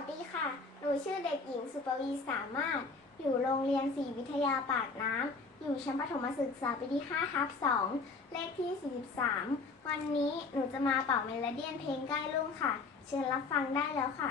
วัสดีค่ะ หนูชื่อเด็กหญิงสุปวีสามารถ อยู่โรงเรียนศรีวิทยาปากน้ำ อยู่ชั้นประถมศึกษาปีที่5/2 เลขที่43วันนี้หนูจะมาเป่าเมโลเดียนเพลงใกล้รุ่งค่ะ เชิญรับฟังได้แล้วค่ะ